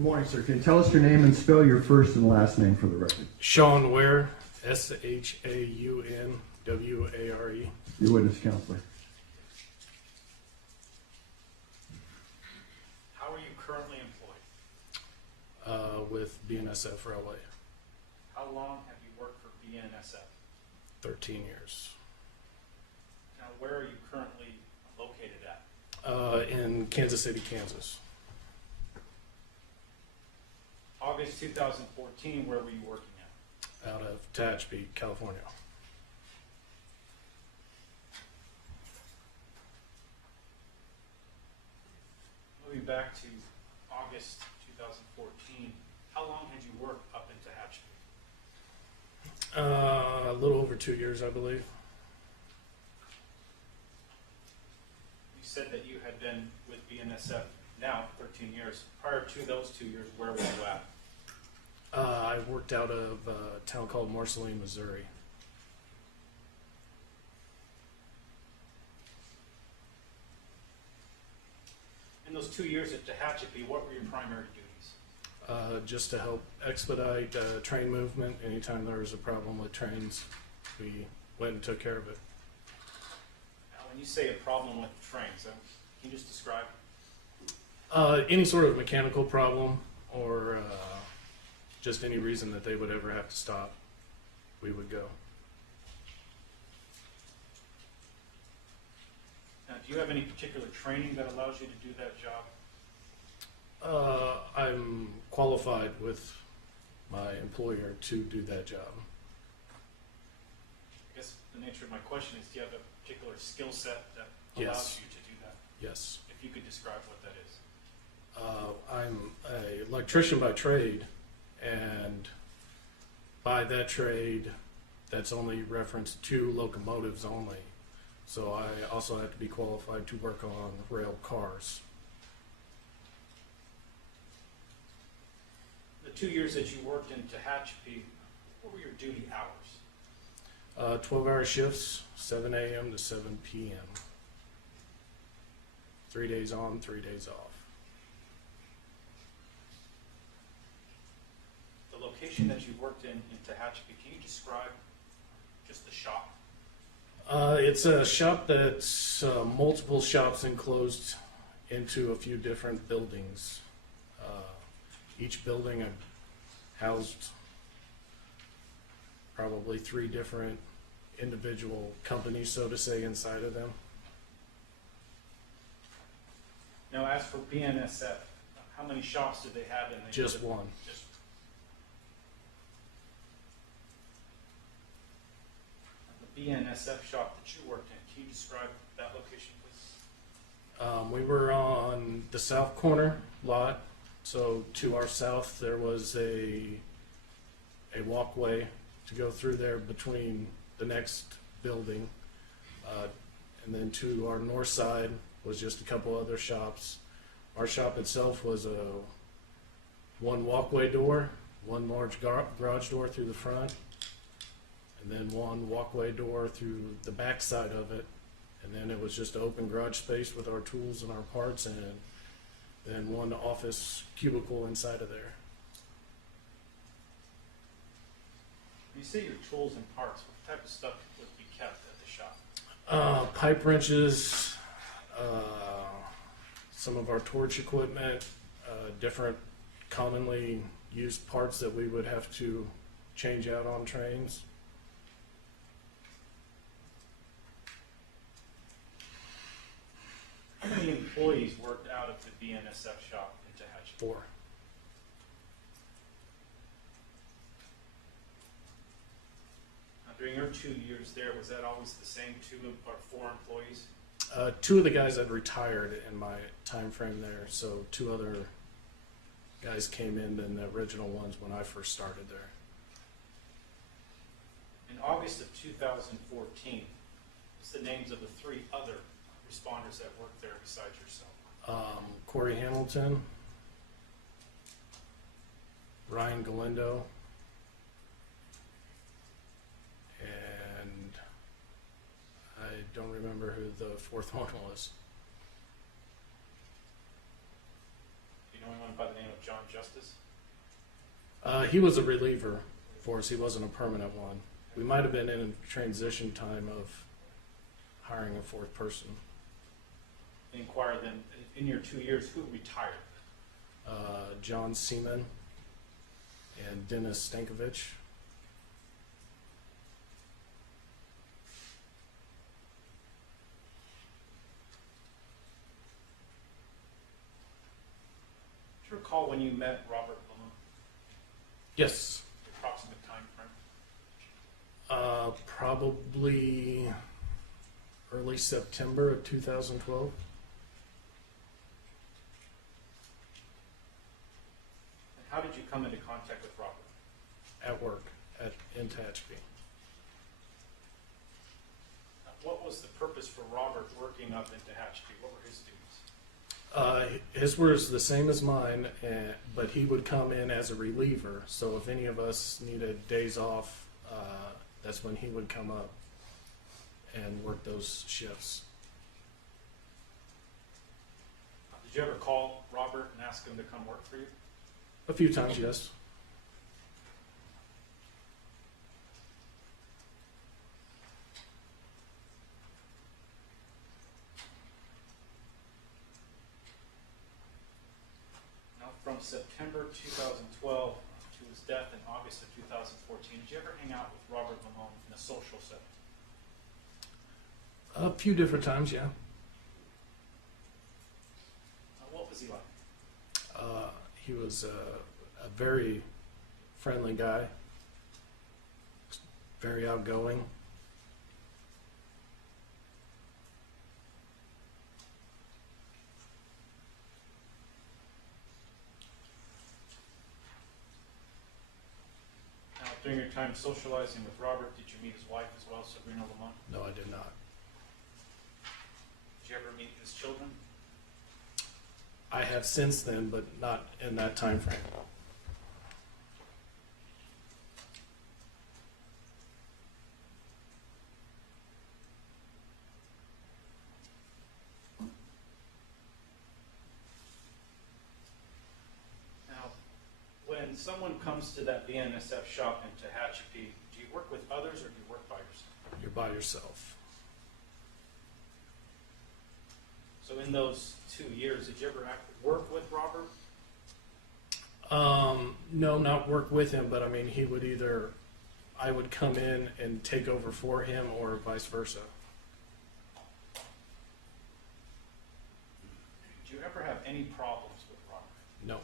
Good morning, sir. Can you tell us your name and spell your first and last name for the record? Shaun Ware, S-H-A-U-N-W-A-R-E. Your witness, counselor. How are you currently employed? With BNSF Railway, How long have you worked for BNSF? 13 years. Now, where are you currently located at? In Kansas City, Kansas. August 2014, where were you working at? Out of Tehachapi, California. Moving back to August 2014, how long had you worked up in Tehachapi? A little over 2 years, I believe. You said that you had been with BNSF now 13 years. Prior to those 2 years, where were you at? I worked out of a town called Marceline, Missouri. In those 2 years at Tehachapi, what were your primary duties? Just to help expedite train movement. Anytime there was a problem with trains, we went and took care of it. Now, when you say a problem with trains, can you just describe? Any sort of mechanical problem or just any reason that they would ever have to stop, we would go. Now, do you have any particular training that allows you to do that job? I'm qualified with my employer to do that job. I guess the nature of my question is, do you have a particular skill set that allows Yes. you to do that? Yes. If you could describe what that is. I'm an electrician by trade, and by that trade, that's only referenced to locomotives only. So I also have to be qualified to work on rail cars. The 2 years that you worked in Tehachapi, what were your duty hours? 12-hour shifts, 7 a.m. to 7 p.m. 3 days on, 3 days off. The location that you worked in Tehachapi, can you describe just the shop? It's a shop that's multiple shops enclosed into a few different buildings. Each building housed probably 3 different individual companies, so to say, inside of them. Now, as for BNSF, how many shops did they have in there? Just one. Just the BNSF shop that you worked in, can you describe that location, please? We were on the south corner lot, so to our south there was a walkway to go through there between the next building, and then to our north side was just a couple other shops. Our shop itself was a one walkway door, one large garage door through the front, and then one walkway door through the back side of it. And then it was just open garage space with our tools and our parts, and then one office cubicle inside of there. When you say your tools and parts, what type of stuff would be kept at the shop? Pipe wrenches, some of our torch equipment, different commonly used parts that we would have to change out on trains. How many employees worked out of the BNSF shop in Tehachapi? 4. Now, during your 2 years there, was that always the same 2 or 4 employees? 2 of the guys had retired in my time frame there, so 2 other guys came in than the original ones when I first started there. In August of 2014, what's the names of the 3 other responders that worked there besides yourself? Corey Hamilton, Ryan Galindo, and I don't remember who the 4th one was. Do you know anyone by the name of John Justice? He was a reliever for us. He wasn't a permanent one. We might have been in a transition time of hiring a fourth person. Inquire then, in your 2 years, who retired? John Seaman and Dennis Stankovich. Do you recall when you met Robert Limon? Yes. The approximate time frame? Probably early September of 2012. And how did you come into contact with Robert? At work in Tehachapi. What was the purpose for Robert working up in Tehachapi? What were his duties? His was the same as mine, but he would come in as a reliever. So if any of us needed days off, that's when he would come up and work those shifts. Did you ever call Robert and ask him to come work for you? A few times, yes. Now, from September 2012 to his death in August of 2014, did you ever hang out with Robert Limon in a social setting? A few different times, yeah. What was he like? He was a very friendly guy, very outgoing. Now, during your time socializing with Robert, did you meet his wife as well, Sabrina Limon? No, I did not. Did you ever meet his children? I have since then, but not in that time frame. Now, when someone comes to that BNSF shop in Tehachapi, do you work with others or do you work by yourself? You're by yourself. So in those 2 years, did you ever work with Robert? No, not work with him, but I mean, I would come in and take over for him or vice versa. Did you ever have any problems with Robert? No,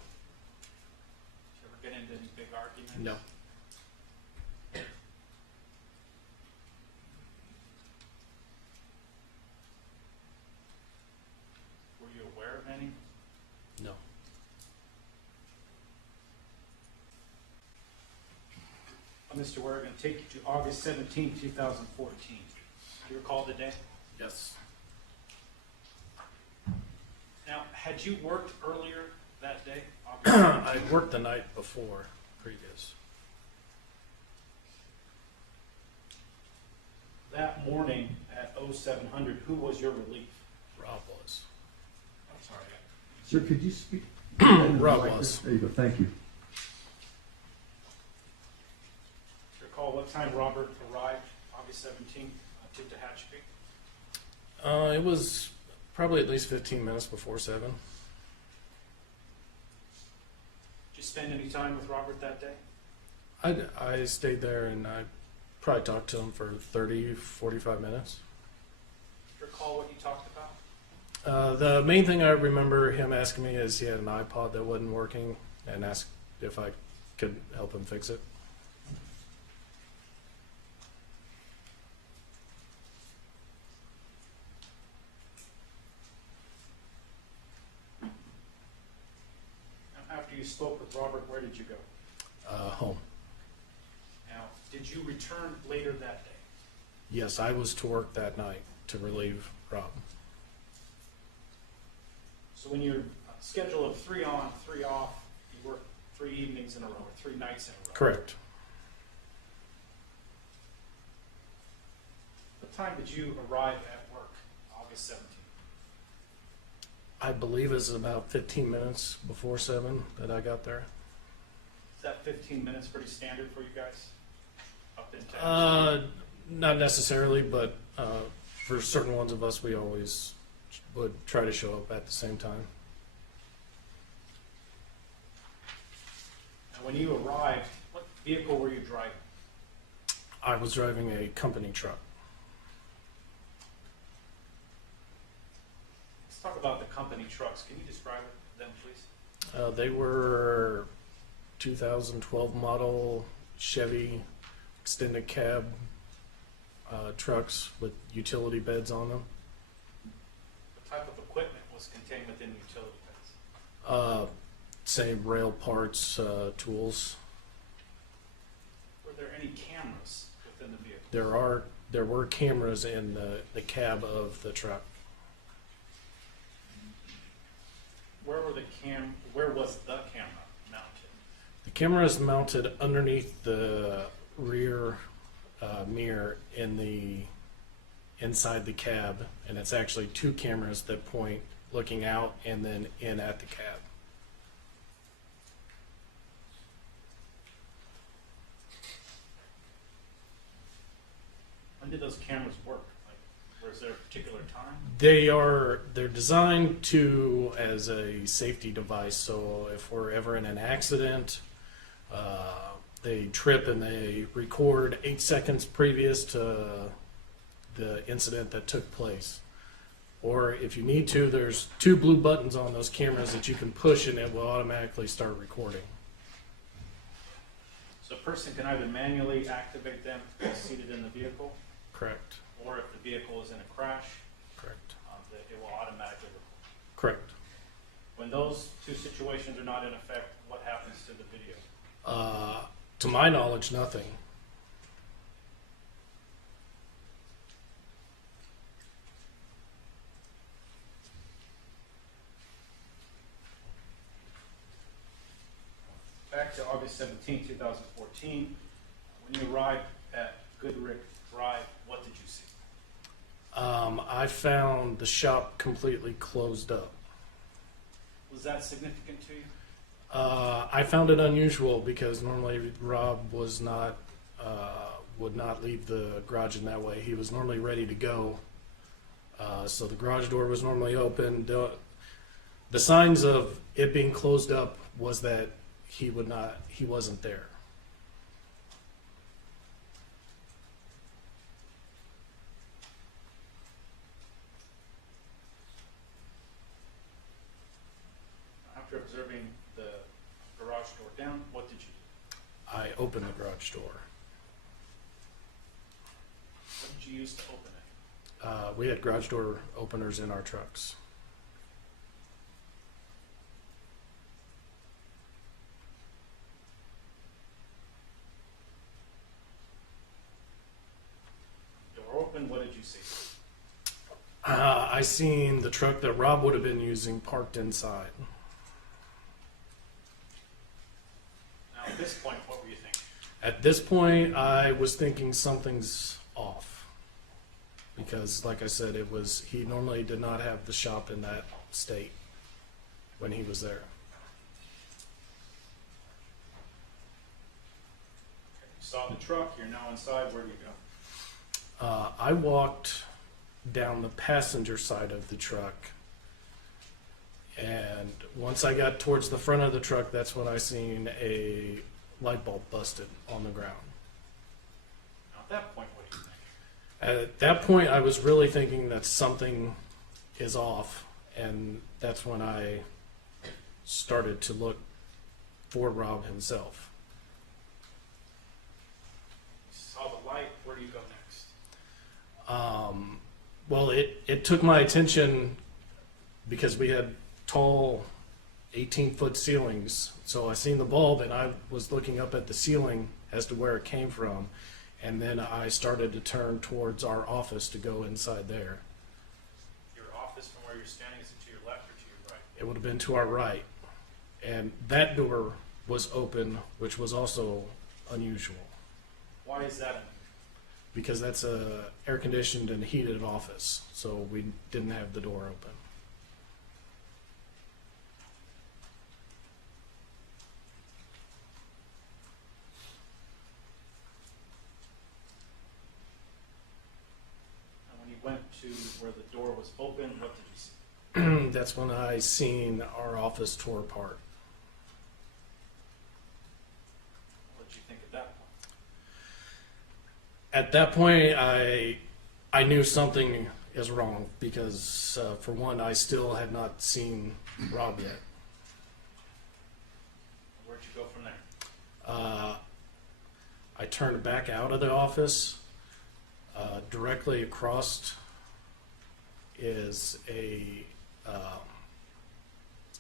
Did you ever get into any big arguments? no. Were you aware of any? No. Mr. Ware, I'm going to take you to August 17, 2014. Do you recall the day? Yes. Now, had you worked earlier that day? I worked the night before, previous. That morning at 0700, who was your relief? Rob was. I'm sorry. Sir, could you speak? Rob was. There you go, thank you. Do you recall what time Robert arrived, August 17, to Tehachapi? It was probably at least 15 minutes before 7. Did you spend any time with Robert that day? I stayed there and I probably talked to him for 30, 45 minutes. Do you recall what you talked about? The main thing I remember him asking me is he had an iPod that wasn't working and asked if I could help him fix it. Now, after you spoke with Robert, where did you go? Home. Now, did you return later that day? Yes, I was to work that night to relieve Rob. So when your schedule of 3 on, 3 off, you work 3 evenings in a row or 3 nights in a row? Correct. What time did you arrive at work, August 17th? I believe it's about 15 minutes before 7 that I got there. Is that 15 minutes pretty standard for you guys? Up in town? Not necessarily, but for certain ones of us, we always would try to show up at the same time. And when you arrived, what vehicle were you driving? I was driving a company truck. Let's talk about the company trucks. Can you describe them, please? They were 2012 model Chevy extended cab trucks with utility beds on them. What type of equipment was contained within utility beds? Say rail parts, tools. Were there any cameras within the vehicle? There were cameras in the cab of the truck. Where was the camera mounted? The camera is mounted underneath the rear mirror inside the cab, and it's actually two cameras that point looking out and then in at the cab. When did those cameras work? Like, was there a particular time? They're designed to as a safety device. So if we're ever in an accident, they trip and they record 8 seconds previous to the incident that took place. Or if you need to, there's 2 blue buttons on those cameras that you can push and it will automatically start recording. So a person can either manually activate them while seated in the vehicle, Correct. or if the vehicle is in a crash, Correct. it will automatically record. Correct. When those two situations are not in effect, what happens to the video? To my knowledge, nothing. Back to August 17, 2014, when you arrived at Goodrick Drive, what did you see? I found the shop completely closed up. Was that significant to you? I found it unusual because normally Rob was not would not leave the garage in that way. He was normally ready to go, so the garage door was normally open. The signs of it being closed up was that he wasn't there. After observing the garage door down, what did you do? I opened the garage door. What did you use to open it? We had garage door openers in our trucks. Door open, what did you see? I seen the truck that Rob would have been using parked inside. Now, at this point, what were you thinking? At this point, I was thinking something's off. Because, like I said, he normally did not have the shop in that state when he was there. You saw the truck, you're now inside, where do you go? I walked down the passenger side of the truck, and once I got towards the front of the truck, that's when I seen a light bulb busted on the ground. Now, at that point, what do you think? At that point, I was really thinking that something is off, and that's when I started to look for Rob himself. You saw the light, where do you go next? Well, it took my attention because we had tall 18-foot ceilings. So I seen the bulb and I was looking up at the ceiling as to where it came from. And then I started to turn towards our office to go inside there. Your office from where you're standing, is it to your left or to your right? It would have been to our right. And that door was open, which was also unusual Why is that? because that's a air-conditioned and heated office. So we didn't have the door open. that's when I seen our office tore apart. What did you think at that point? At that point, I knew something is wrong because, for one, I still had not seen Rob yet. Where'd you go from there? I turned back out of the office. Directly across is it's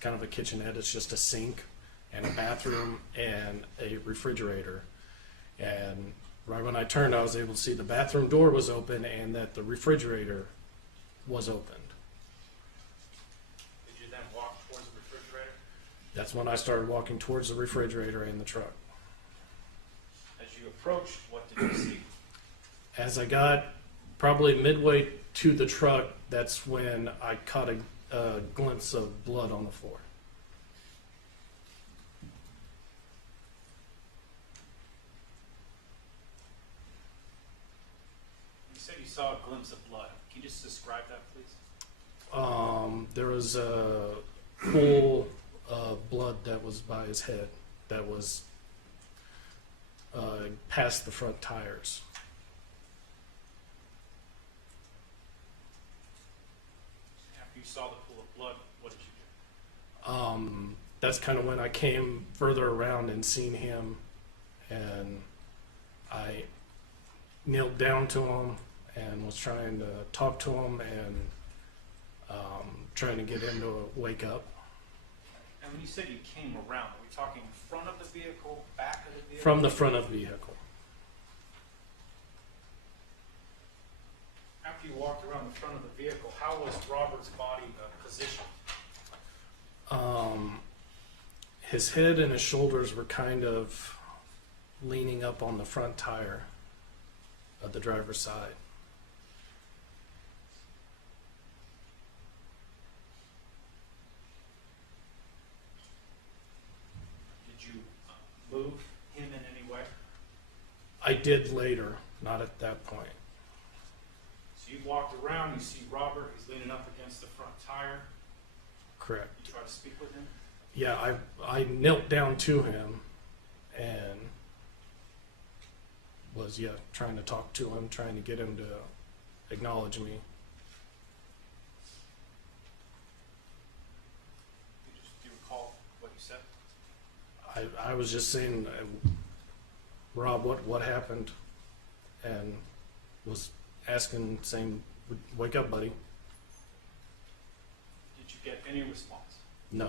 kind of a kitchenette. It's just a sink and a bathroom and a refrigerator. And right when I turned, I was able to see the bathroom door was open and that the refrigerator was opened. Did you then walk towards the refrigerator? That's when I started walking towards the refrigerator and the truck. As you approached, what did you see? As I got probably midway to the truck, that's when I caught a glimpse of blood on the floor. You said you saw a glimpse of blood. Can you just describe that, please? There was a pool of blood that was by his head that was past the front tires. After you saw the pool of blood, what did you do? That's kind of when I came further around and seen him, and I knelt down to him and was trying to talk to him and trying to get him to wake up. And when you said you came around, are we talking front of the vehicle, back of the vehicle? From the front of the vehicle. After you walked around the front of the vehicle, how was Robert's body positioned? His head and his shoulders were kind of leaning up on the front tire of the driver's side. Did you move him in any way? I did later, not at that point. So you walked around, you see Robert, he's leaning up against the front tire. Correct. You try to speak with him? Yeah, I knelt down to him and was, trying to talk to him, trying to get him to acknowledge me. Do you recall what you said? I was just saying, Rob, what happened? And was asking, saying, wake up, buddy. Did you get any response? None.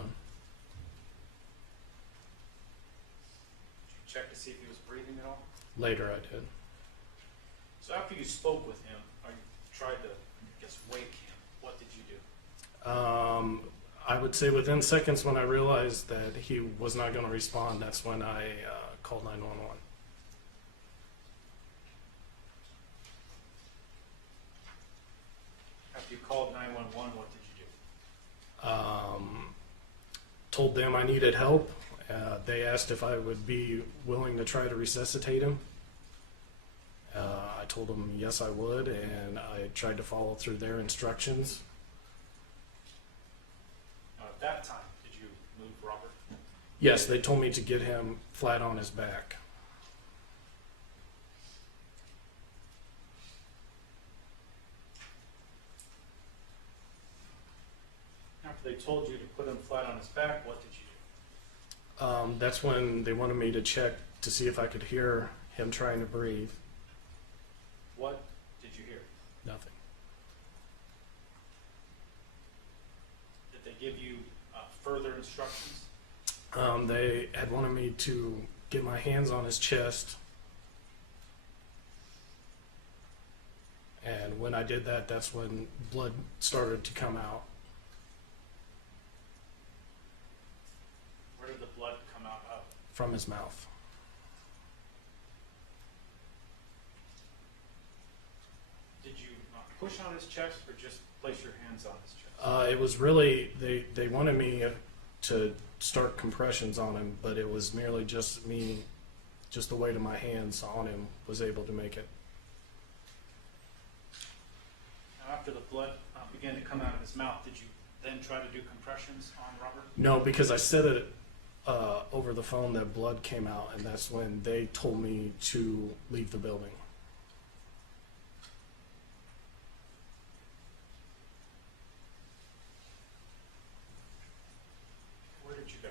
Did you check to see if he was breathing at all? Later I did. So after you spoke with him, or you tried to, wake him, what did you do? I would say within seconds when I realized that he was not going to respond, that's when I called 911. After you called 911, what did you do? Told them I needed help. They asked if I would be willing to try to resuscitate him. I told them yes, I would, and I tried to follow through their instructions. At that time, did you move Robert? Yes, they told me to get him flat on his back. After they told you to put him flat on his back, what did you do? That's when they wanted me to check to see if I could hear him trying to breathe. What did you hear? Nothing. Did they give you further instructions? They had wanted me to get my hands on his chest. And when I did that, that's when blood started to come out. Where did the blood come out of? From his mouth. Did you push on his chest or just place your hands on his chest? It was really, they wanted me to start compressions on him, but it was merely just me, just the weight of my hands on him was able to make it. Now, after the blood began to come out of his mouth, did you then try to do compressions on Robert? No, because I said it over the phone that blood came out, and that's when they told me to leave the building. Where did you go?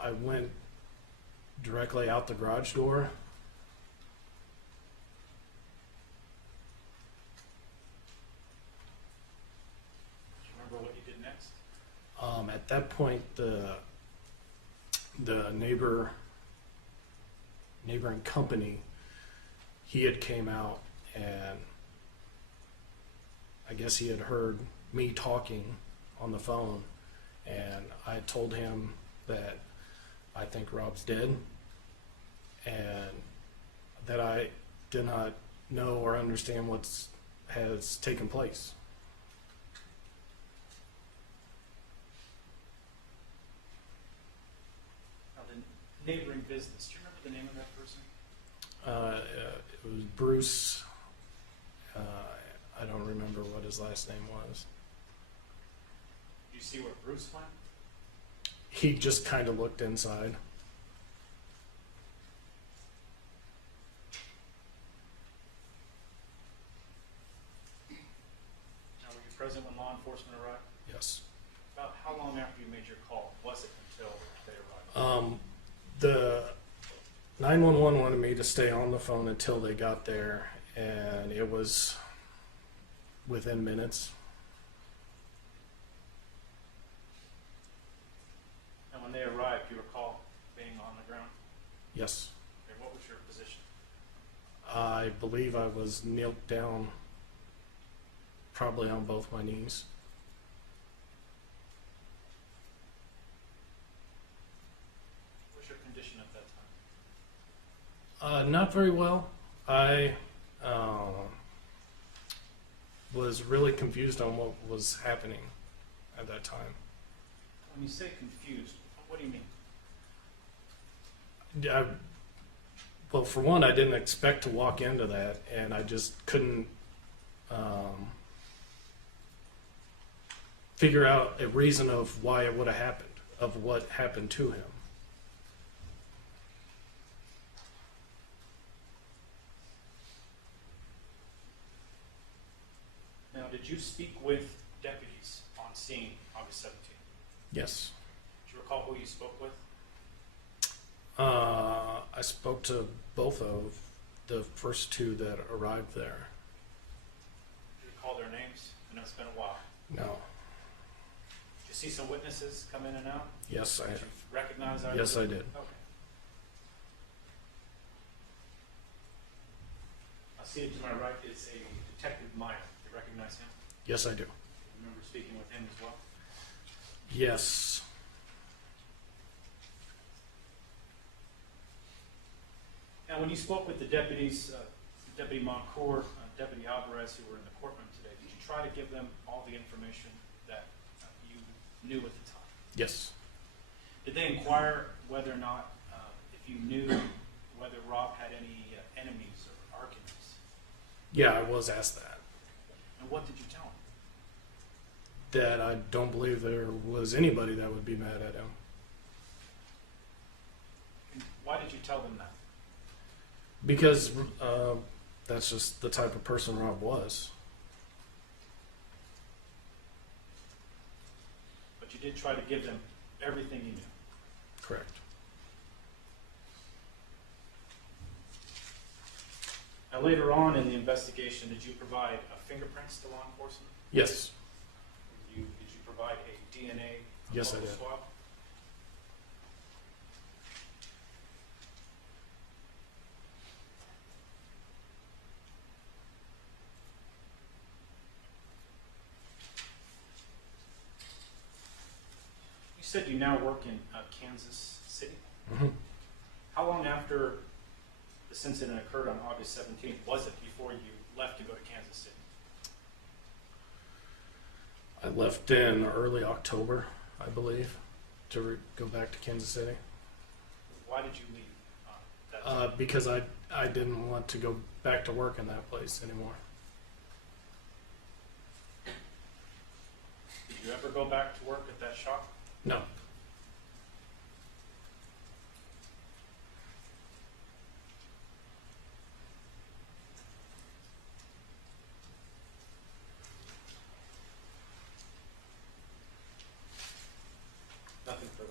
I went directly out the garage door. Do you remember what you did next? At that point, the neighboring company, he had came out, and I guess he had heard me talking on the phone, and I told him that I think Rob's dead, and that I did not know or understand what has taken place. Now, the neighboring business, do you remember the name of that person? It was Bruce. I don't remember what his last name was. Do you see where Bruce went? He just kind of looked inside. Now, were you present when law enforcement arrived? Yes. About how long after you made your call was it until they arrived? The 911 wanted me to stay on the phone until they got there, and it was within minutes. And when they arrived, you recall being on the ground? Yes. Okay, what was your position? I believe I was kneeled down, probably on both my knees. What was your condition at that time? Not very well. I was really confused on what was happening at that time. When you say confused, what do you mean? Well, for one, I didn't expect to walk into that, and I just couldn't figure out a reason of why it would have happened, of what happened to him. Now, did you speak with deputies on scene August 17th? Yes. Do you recall who you spoke with? I spoke to both of the first two that arrived there. Do you recall their names? I know it's been a while. No. Did you see some witnesses come in and out? Yes, Did you recognize either? Yes, I did. Okay. I see it to my right is a Detective Meyer. Do you recognize him? Yes, I do. Do you remember speaking with him as well? Yes. Now, when you spoke with the deputies, Deputy Moncourt, Deputy Alvarez, who were in the courtroom today, did you try to give them all the information that you knew at the time? Yes. Did they inquire whether or not, if you knew whether Rob had any enemies or arguments? Yeah, I was asked that. And what did you tell them? That I don't believe there was anybody that would be mad at him. And why did you tell them that? Because that's just the type of person Rob was. But you did try to give them everything you knew. Correct. Now, later on in the investigation, did you provide fingerprints to law enforcement? Yes. Did you provide a DNA Yes, I local did. swab? You said you now work in Kansas City. Hmm. How long after this incident occurred on August 17th was it before you left to go to Kansas City? I left in early October, I believe, to go back to Kansas City. Why did you leave that time? Because I didn't want to go back to work in that place anymore. Did you ever go back to work at that shop? No. Nothing further.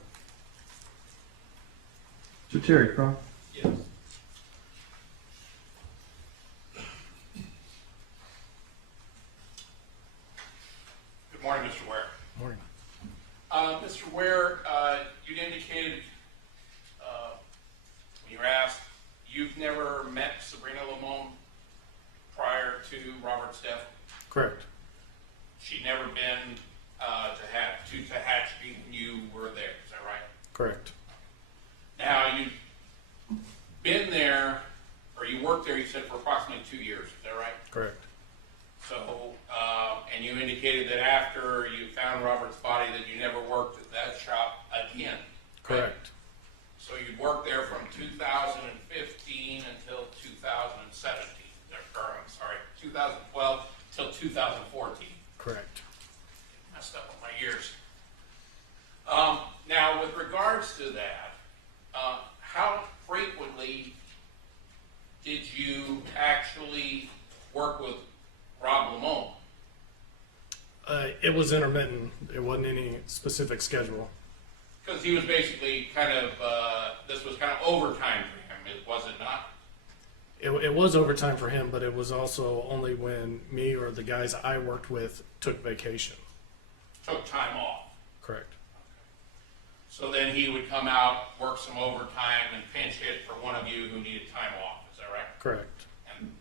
So Terry Croft, Yes. Good morning, Mr. Ware. Morning. Mr. Ware, you indicated when you were asked, you've never met Sabrina Limon prior to Robert's death. Correct. She'd never been to Tehachapi when you were there. Is that right? Correct. Now you've been there, or you worked there. You said for approximately 2 years. Is that right? Correct. So, and you indicated that after you found Robert's body, that you never worked at that shop again. Right? Correct. So you'd worked there from 2015 until 2017, or I'm sorry, 2012 till 2014. Correct. Messed up on my years. Now, with regards to that, how frequently did you actually work with Rob Limon? It was intermittent. It wasn't any specific schedule. Because he was basically kind of, this was kind of overtime for him, was it not? It was overtime for him, but it was also only when me or the guys I worked with took vacation. Took time off. Correct. So then he would come out, work some overtime, and pinch hit for one of you who needed time off. Is that right? Correct. And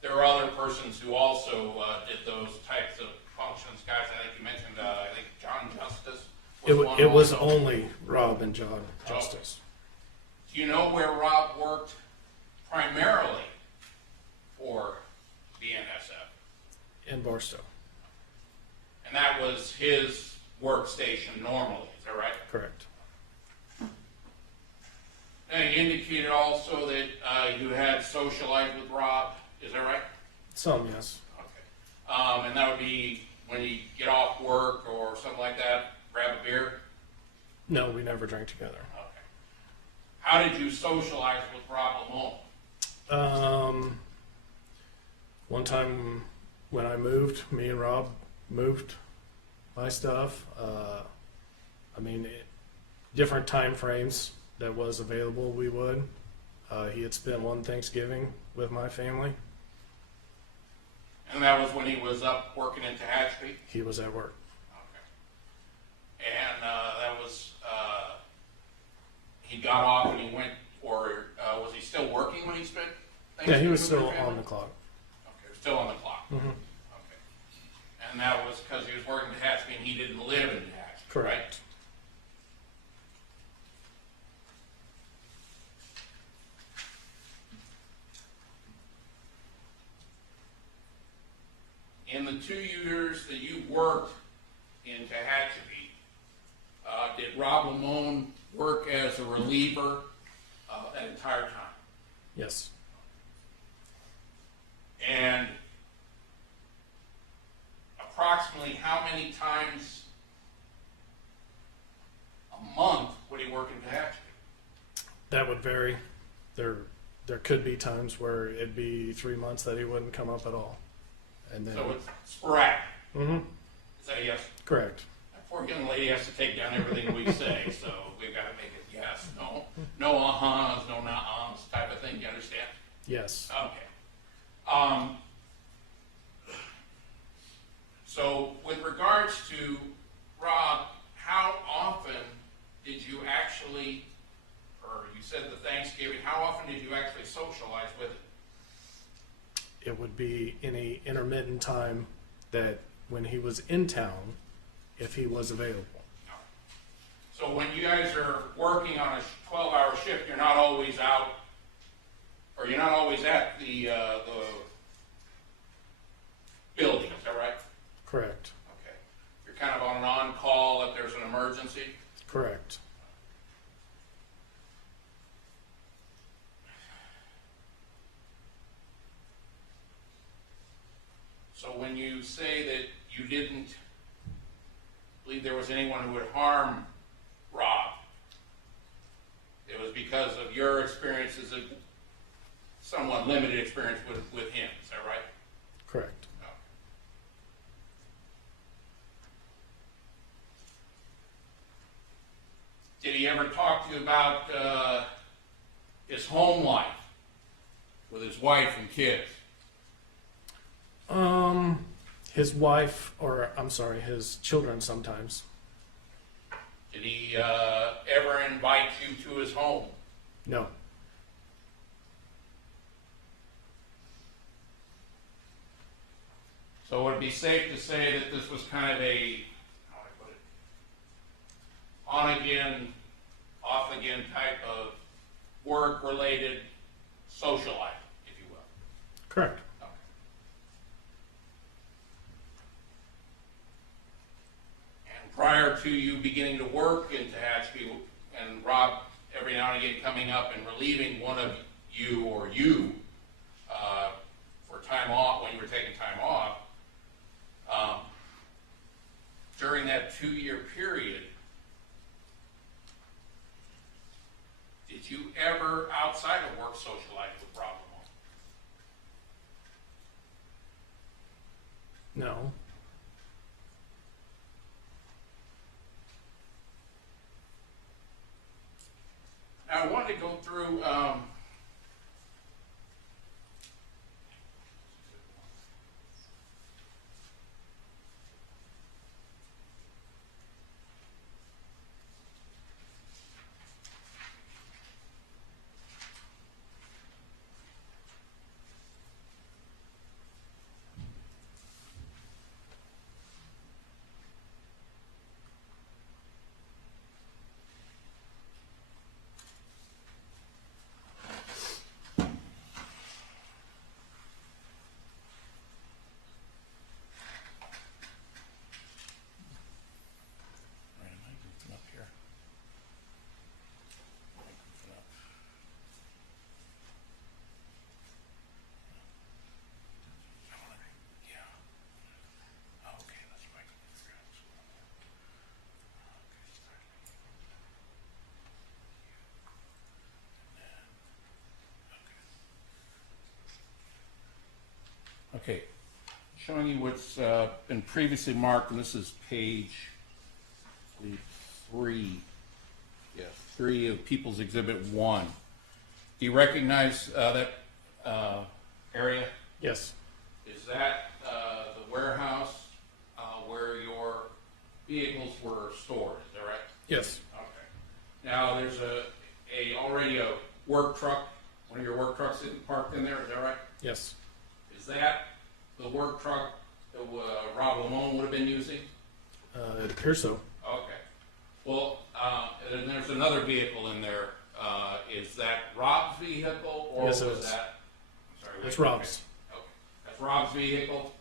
there were other persons who also did those types of functions. Guys, I think you mentioned, I think John Justice was one It was also. only Rob and John Justice. Do you know where Rob worked primarily for BNSF? In Barstow. And that was his workstation normally, is that right? Correct. And you indicated also that you had socialized with Rob, is that right? Some, yes. Okay. And that would be when you get off work or something like that, grab a beer? No, we never drank together. Okay. How did you socialize with Rob Limon? One time when I moved, me and Rob moved my stuff. Different time frames that was available, we would. He had spent one Thanksgiving with my family. And that was when he was up working in Tehachapi? He was at work. Okay. And that was, he got off and he went, or was he still working when he spent Yeah, he was with still your family? on the clock. Okay, still on the clock. Mm-hmm. Okay. And that was because he was working in Tehachapi and he didn't live in Tehachapi, Correct. right? In the 2 years that you worked in Tehachapi, did Rob Limon work as a reliever that entire time? Yes. And approximately how many times a month would he work in Tehachapi? That would vary. There could be times where it'd be 3 months that he wouldn't come up at all. And then So it's sporadic. Mm-hmm. Is that a yes? Correct. That poor young lady has to take down everything we say, so we've got to make it yes, no, no uh-huhs, no not-ums type of thing. You understand? Yes. Okay. So with regards to Rob, how often did you actually, or you said the Thanksgiving, how often did you actually socialize with him? It would be any intermittent time that when he was in town, if he was available. So when you guys are working on a 12-hour shift, you're not always out, or you're not always at the building, is that right? Correct. Okay. You're kind of on an on-call if there's an emergency? Correct. So when you say that you didn't believe there was anyone who would harm Rob. It was because of your experiences, of somewhat limited experience with him. Is that right? Correct. No. Did he ever talk to you about his home life with his wife and kids? His wife, or I'm sorry, his children sometimes. Did he ever invite you to his home? No. So would it be safe to say that this was kind of a, how do I put it, on again, off again type of work-related social life, if you will? Correct. Okay. And prior to you beginning to work in Tehachapi, and Rob every now and again coming up and relieving one of you or you for time off, when you were taking time off, during that 2-year period, did you ever, outside of work, socialize with Rob Limon? No. Now, I wanted to go through okay, showing you what's been previously marked, and this is page, I believe, 3. Yes, 3 of People's Exhibit 1. Do you recognize that area? Yes. Is that the warehouse where your vehicles were stored? Is that right? Yes. Okay. Now there's already a work truck, one of your work trucks parked in there. Is that right? Yes. Is that the work truck that Rob Limon would have been using? It appears so. Okay. Well, and there's another vehicle in there. Is that Rob's vehicle, or Yes, it was is. that? I'm sorry. It's wait, Rob's. Okay. That's Rob's vehicle.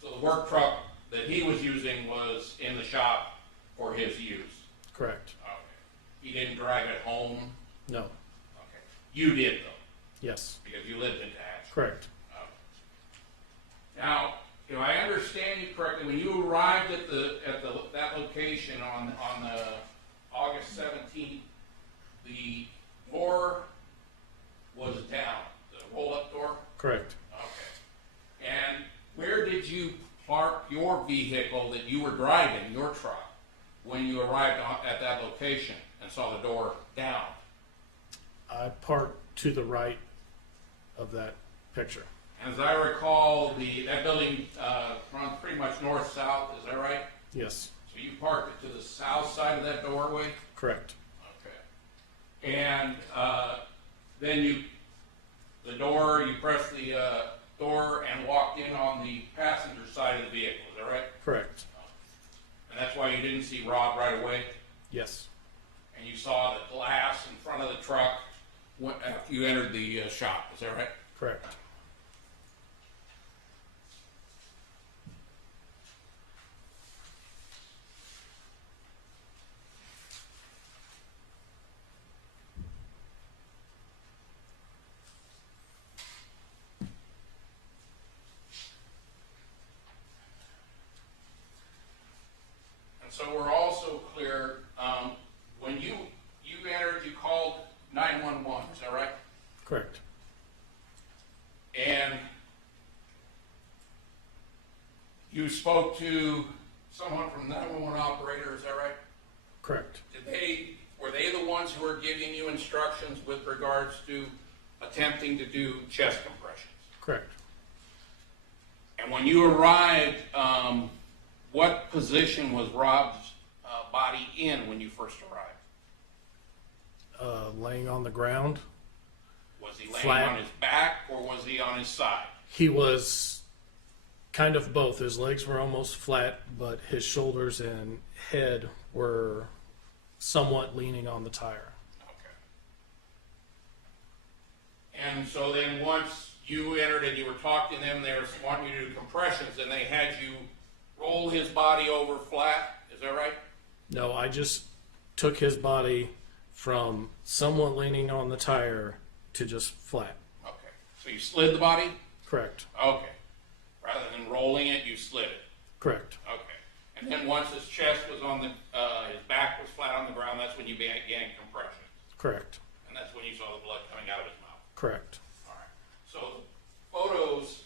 So the work truck that he was using was in the shop for his use. Correct. Okay. He didn't drive it home. No. Okay. You did though, Yes. because you lived in Tehachapi. Correct. Now, if I understand you correctly, when you arrived at that location on August 17th, the door was down, the roll-up door. Correct. Okay. And where did you park your vehicle that you were driving, your truck, when you arrived at that location and saw the door down? I parked to the right of that picture. As I recall, that building runs pretty much north-south, is that right? Yes. So you parked it to the south side of that doorway? Correct. Okay. And then you pressed the door and walked in on the passenger side of the vehicle, is that right? Correct. And that's why you didn't see Rob right away? Yes. And you saw the glass in front of the truck after you entered the shop, is that right? Correct. And so we're also clear, when you entered, you called 911, is that right? Correct. And you spoke to someone from 911 operator, is that right? Correct. Were they the ones who were giving you instructions with regards to attempting to do chest compressions? Correct. And when you arrived, what position was Rob's body in when you first arrived? Laying on the ground. Was he laying Flat. on his back or was he on his side? He was kind of both. His legs were almost flat, but his shoulders and head were somewhat leaning on the tire. Okay. And so then once you entered and you were talking to them, they were wanting you to do compressions, and they had you roll his body over flat. Is that right? No, I just took his body from somewhat leaning on the tire to just flat. Okay. So you slid the body? Correct. Okay. Rather than rolling it, you slid it. Correct. Okay. And then once his chest was on the, his back was flat on the ground, that's when you began compression. Correct. And that's when you saw the blood coming out of his mouth. Correct. All right. So the photos.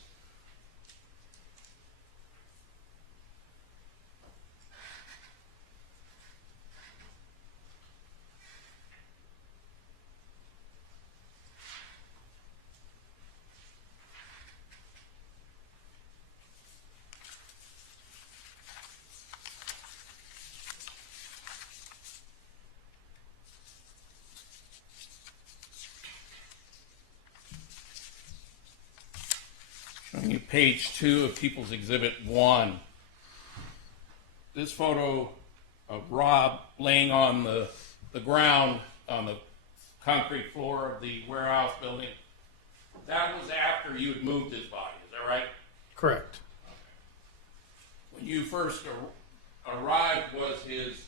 Showing you page 2 of People's Exhibit 1. This photo of Rob laying on the ground on the concrete floor of the warehouse building, that was after you had moved his body, is that right? Correct. When you first arrived, was his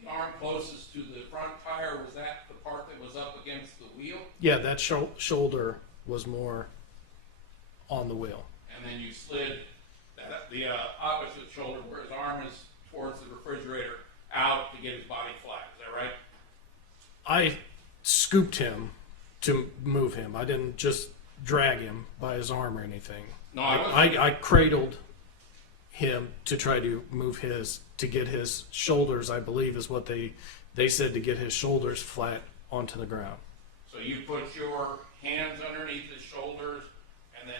the arm closest to the front tire, was that the part that was up against the wheel? Yeah, that shoulder was more on the wheel. And then you slid the opposite shoulder where his arm is towards the refrigerator out to get his body flat. Is that right? I scooped him to move him. I didn't just drag him by his arm or anything. No, I cradled him to try to move to get his shoulders, I believe is what they said, to get his shoulders flat onto the ground. So you put your hands underneath his shoulders and then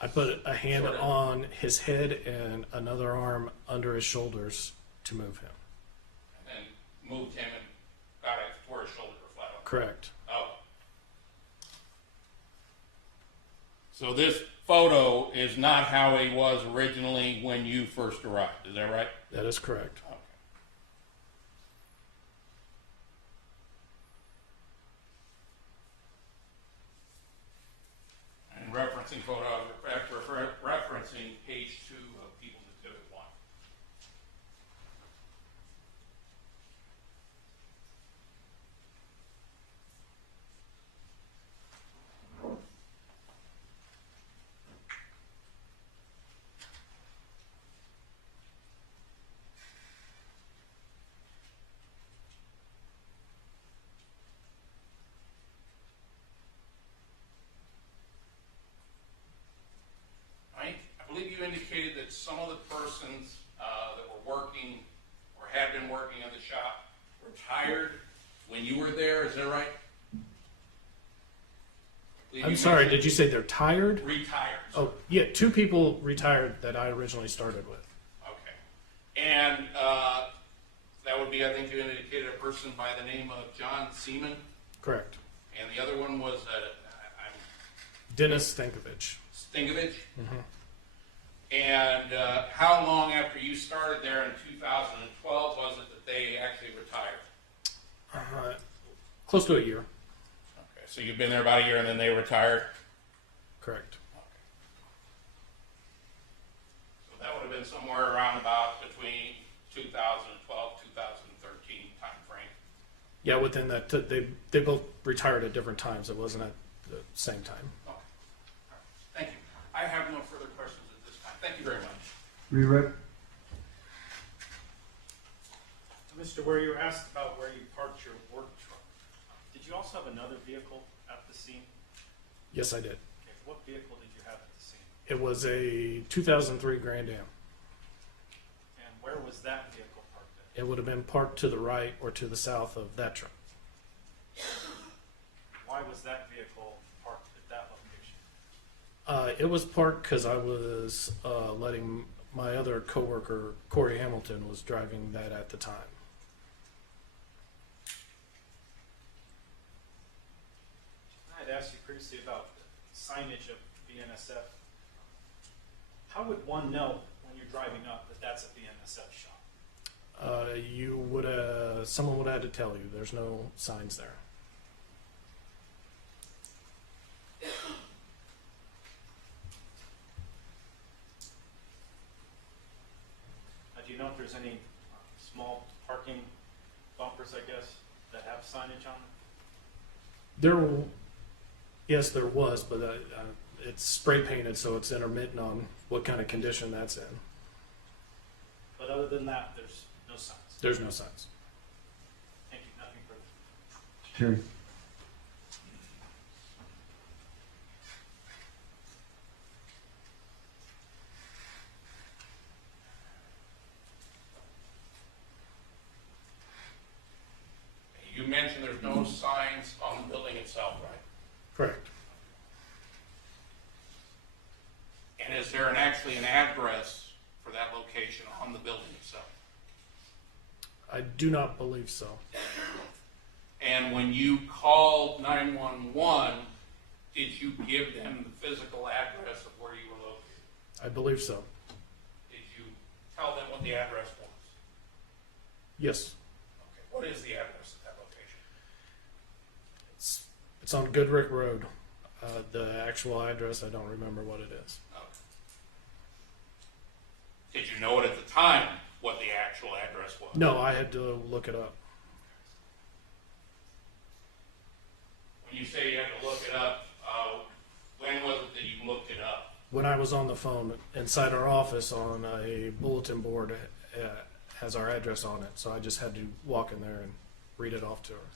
I put a hand on his head and another arm under his shoulders to move him. and then moved him and got it to where his shoulders were flat on. Correct. Oh. So this photo is not how he was originally when you first arrived. Is that right? That is correct. Okay. And referencing photo, referencing page 2 of People's Exhibit 1. I believe you indicated that some of the persons that were working or had been working in the shop retired when you were there. Is that right? I'm sorry, did you say they're tired? Retired. Oh, yeah, 2 people retired that I originally started with. Okay. And that would be, I think you indicated a person by the name of John Seaman. Correct. And the other one was Dennis Stankovich. Stingovich. Mm-hmm. And how long after you started there in 2012 was it that they actually retired? Close to a year. Okay, so you've been there about a year and then they retired? Correct. So that would have been somewhere around about between 2012, 2013 time frame. Yeah, within that, they both retired at different times. It wasn't at the same time. Okay. All right. Thank you. I have no further questions at this time. Thank you very much. Mr. Ware, you were asked about where you parked your work truck. Did you also have another vehicle at the scene? Yes, I did. Okay, what vehicle did you have at the scene? It was a 2003 Grand Am. And where was that vehicle parked at? It would have been parked to the right or to the south of that truck. Why was that vehicle parked at that location? It was parked because I was letting my other coworker, Corey Hamilton, was driving that at the time. I had asked you previously about signage of BNSF. How would one know when you're driving up that that's a BNSF shop? You would someone would have to tell you. There's no signs there. Do you know if there's any small parking bumpers, I guess, that have signage on them? Yes, there was, but it's spray painted, so it's intermittent on what kind of condition that's in. But other than that, there's no signs. There's no signs. Thank you. Nothing further. Terry. You mentioned there's no signs on the building itself, right? Correct. And is there actually an address for that location on the building itself? I do not believe so. And when you called 911, did you give them the physical address of where you were located? I believe so. Did you tell them what the address was? Yes. Okay. What is the address of that location? It's on Goodrick Road. The actual address, I don't remember what it is. Okay. Did you know it at the time what the actual address was? No, I had to look it up. When you say you had to look it up, when was it that you looked it up? When I was on the phone inside our office on a bulletin board has our address on it, so I just had to walk in there and read it off to her.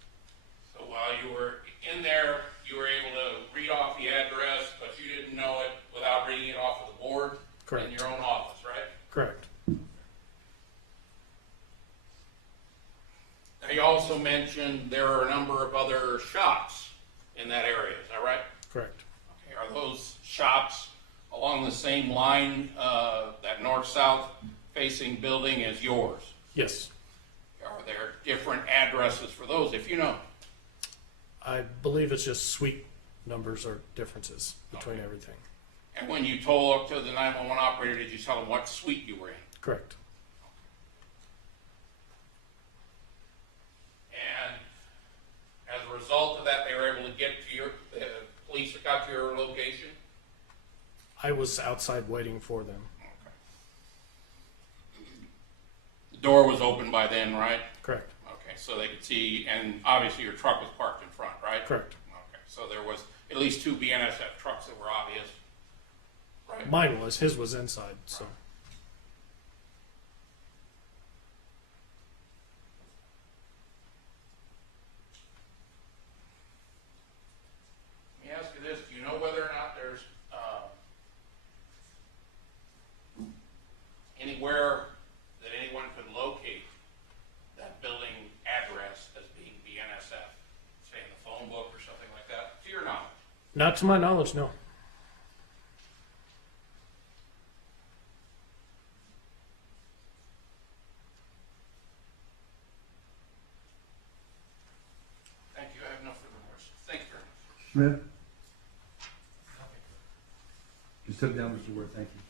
So while you were in there, you were able to read off the address, but you didn't know it without reading it off of the board Correct. in your own office, right? Correct. Now, you also mentioned there are a number of other shops in that area, is that right? Correct. Okay, are those shops along the same line, that north-south facing building as yours? Yes. Are there different addresses for those, if you know? I believe it's just suite numbers or differences between everything. And when you told to the 911 operator, did you tell them what suite you were in? Correct. And as a result of that, they were able to get to your, the police got to your location? I was outside waiting for them. The door was open by then, right? Correct. Okay, so they could see, and obviously your truck was parked in front, right? Correct. Okay, so there was at least two BNSF trucks that were obvious, right? Mine was. His was inside. So Let me ask you this, do you know whether or not there's anywhere that anyone could locate that building address as being BNSF, say in the phone book or something like that, to your knowledge? not to my knowledge, no. Thank you, I have no further questions. Thank you very much. Smith? Just step down, Mr. Ware, thank you.